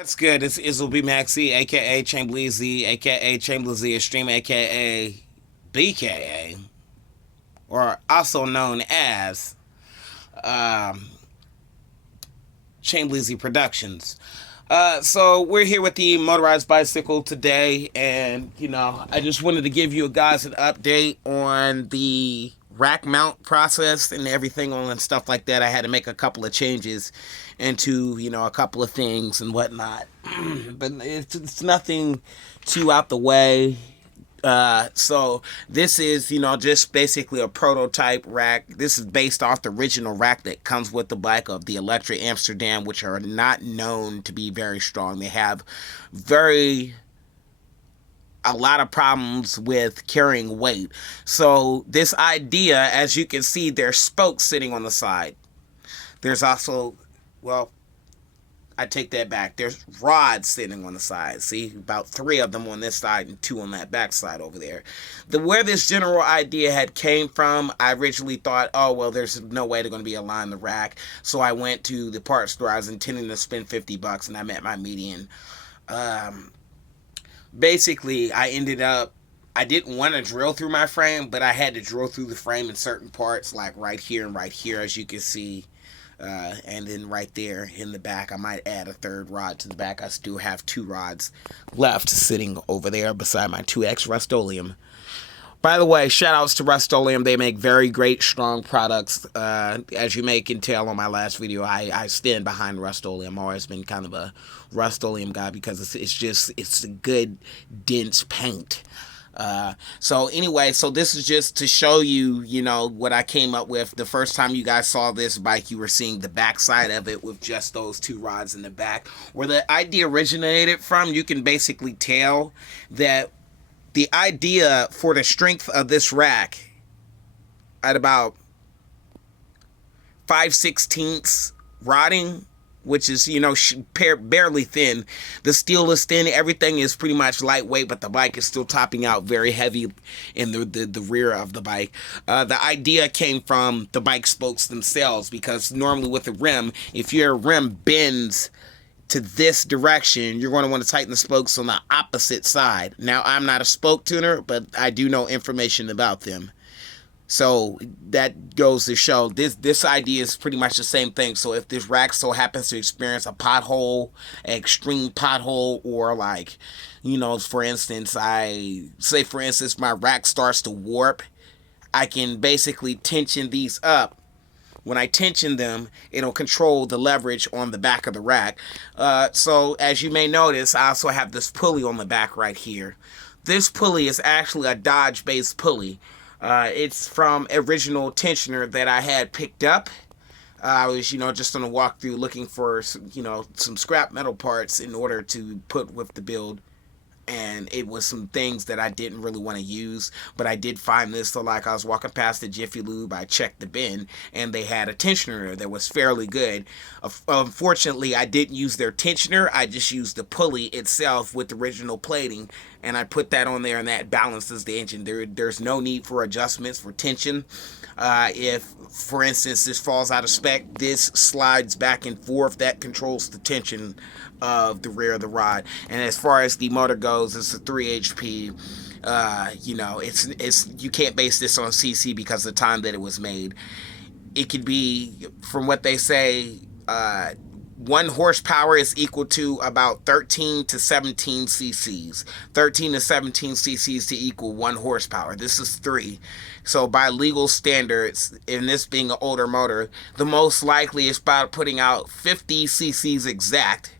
What's good? It's Izzle B Maxi, aka Chamberlain Z, aka Chamberlain Z Extreme, aka BKA, or also known as um, Chamberlain Z Productions. So we're here with the Motorized Bicycle today, and I just wanted to give you guys an update on the rack mount process and everything on and stuff like that. I had to make a couple of changes into a couple of things and whatnot, but it's nothing too out the way. So this is, just basically a prototype rack. This is based off the original rack that comes with the bike of the Electra Amsterdam, which are not known to be very strong. They have a lot of problems with carrying weight. So this idea, as you can see, there's spokes sitting on the side. There's also, well, I take that back. There's rods sitting on the side. See, about 3 of them on this side and 2 on that back side over there. Where this general idea had came from, I originally thought, oh well, there's no way they're going to be aligned the rack. So I went to the parts store. I was intending to spend $50, and I met my median. Basically, I didn't want to drill through my frame, but I had to drill through the frame in certain parts, like right here and right here, as you can see. And then right there in the back, I might add a 3rd rod to the back. I still have 2 rods left sitting over there beside my 2X Rust-Oleum. By the way, shout outs to Rust-Oleum. They make very great, strong products. As you may can tell on my last video, I stand behind Rust-Oleum. I've always been kind of a Rust-Oleum guy because it's a good, dense paint. So anyway, so this is just to show you, what I came up with. The first time you guys saw this bike, you were seeing the back side of it with just those 2 rods in the back. Where the idea originated from, you can basically tell that the idea for the strength of this rack at about 5/16 rodding, which is, barely thin. The steel is thin. Everything is pretty much lightweight, but the bike is still topping out very heavy in the rear of the bike. The idea came from the bike spokes themselves, because normally with a rim, if your rim bends to this direction, you're going to want to tighten the spokes on the opposite side. Now, I'm not a spoke tuner, but I do know information about them. So that goes to show this idea is pretty much the same thing. So if this rack so happens to experience a pothole, an extreme pothole, or like, for instance, my rack starts to warp, I can basically tension these up. When I tension them, it'll control the leverage on the back of the rack. So as you may notice, I also have this pulley on the back right here. This pulley is actually a Dodge-based pulley. It's from original tensioner that I had picked up. I was, just on a walkthrough looking for, some scrap metal parts in order to put with the build. And it was some things that I didn't really want to use, but I did find this. So like I was walking past the Jiffy Lube, I checked the bin, and they had a tensioner that was fairly good. Unfortunately, I didn't use their tensioner. I just used the pulley itself with the original plating, and I put that on there, and that balances the engine. There's no need for adjustments for tension. If, for instance, this falls out of spec, this slides back and forth. That controls the tension of the rear of the rod. And as far as the motor goes, it's a 3 HP. It's you can't base this on CC because of the time that it was made. It could be, from what they say, 1 horsepower is equal to about 13 to 17 cc's. 13 to 17 cc's to equal 1 horsepower. This is 3. So by legal standards, and this being an older motor, the most likely is about putting out 50 cc's exact,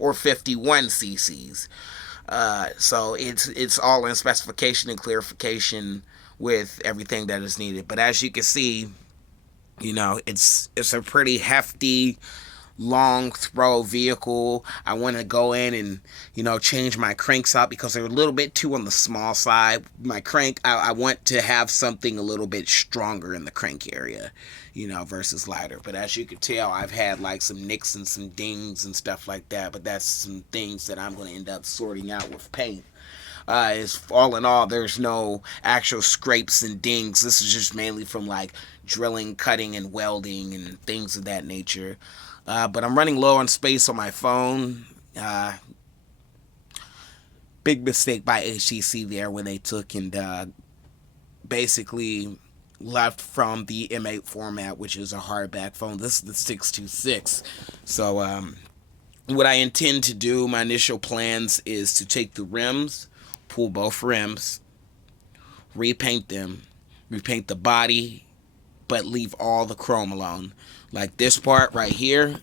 or 51 cc's. So it's all in specification and clarification with everything that is needed. But as you can see, it's a pretty hefty, long throw vehicle. I want to go in and change my cranks out because they're a little bit too on the small side. My crank, I want to have something a little bit stronger in the crank area, versus lighter. But as you can tell, I've had like some nicks and some dings and stuff like that, but that's some things that I'm going to end up sorting out with paint. Is all in all, there's no actual scrapes and dings. This is just mainly from like drilling, cutting, and welding and things of that nature. But I'm running low on space on my phone. Uh, Big mistake by HTC there when they took and basically left from the M8 format, which is a hardback phone. This is the 626. So what I intend to do, my initial plans is to take the rims, pull both rims, repaint them, repaint the body, but leave all the chrome alone. Like this part right here,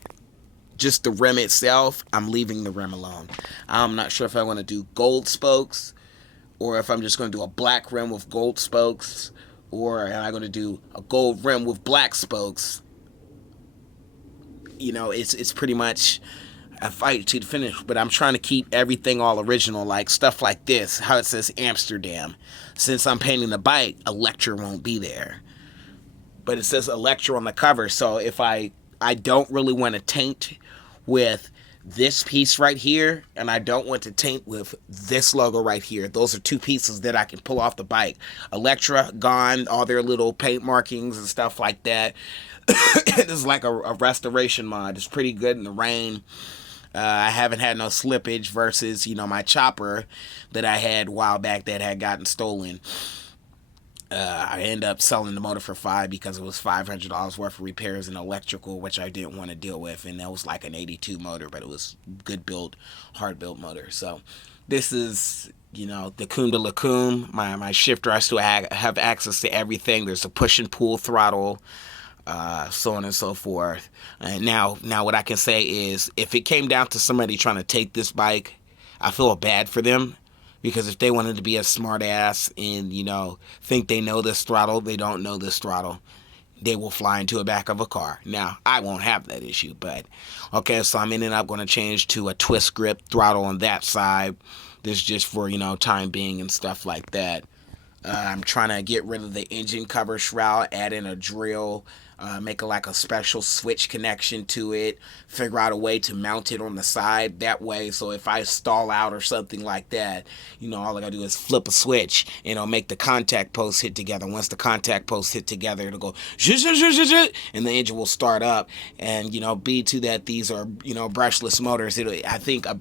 just the rim itself, I'm leaving the rim alone. I'm not sure if I want to do gold spokes or if I'm just going to do a black rim with gold spokes, or am I going to do a gold rim with black spokes. You know, it's pretty much a fight to the finish, but I'm trying to keep everything all original, like stuff like this, how it says Amsterdam. Since I'm painting the bike, Electra won't be there. But it says Electra on the cover, so if I don't really want to taint with this piece right here, and I don't want to taint with this logo right here. Those are two pieces that I can pull off the bike. Electra gone, all their little paint markings and stuff like that. It is like a restoration mod. It's pretty good in the rain. I haven't had no slippage versus, my chopper that I had a while back that had gotten stolen. I ended up selling the motor for $5 because it was $500 worth of repairs and electrical, which I didn't want to deal with, and that was like an 82 motor, but it was good built, hard built motor. So this is, the Coom de la Coom, my shifter. I still have access to everything. There's a push and pull throttle, so on and so forth. And now what I can say is, if it came down to somebody trying to take this bike, I feel bad for them. Because if they wanted to be a smart ass and, think they know this throttle, they don't know this throttle, they will fly into the back of a car. Now, I won't have that issue, but, okay, so I'm ending up going to change to a twist grip throttle on that side. This is just for, time being and stuff like that. I'm trying to get rid of the engine cover shroud, add in a drill, make like a special switch connection to it, figure out a way to mount it on the side that way, so if I stall out or something like that, all I gotta do is flip a switch and it'll make the contact posts hit together. Once the contact posts hit together, it'll go and the engine will start up. And be to that these are brushless motors. I think a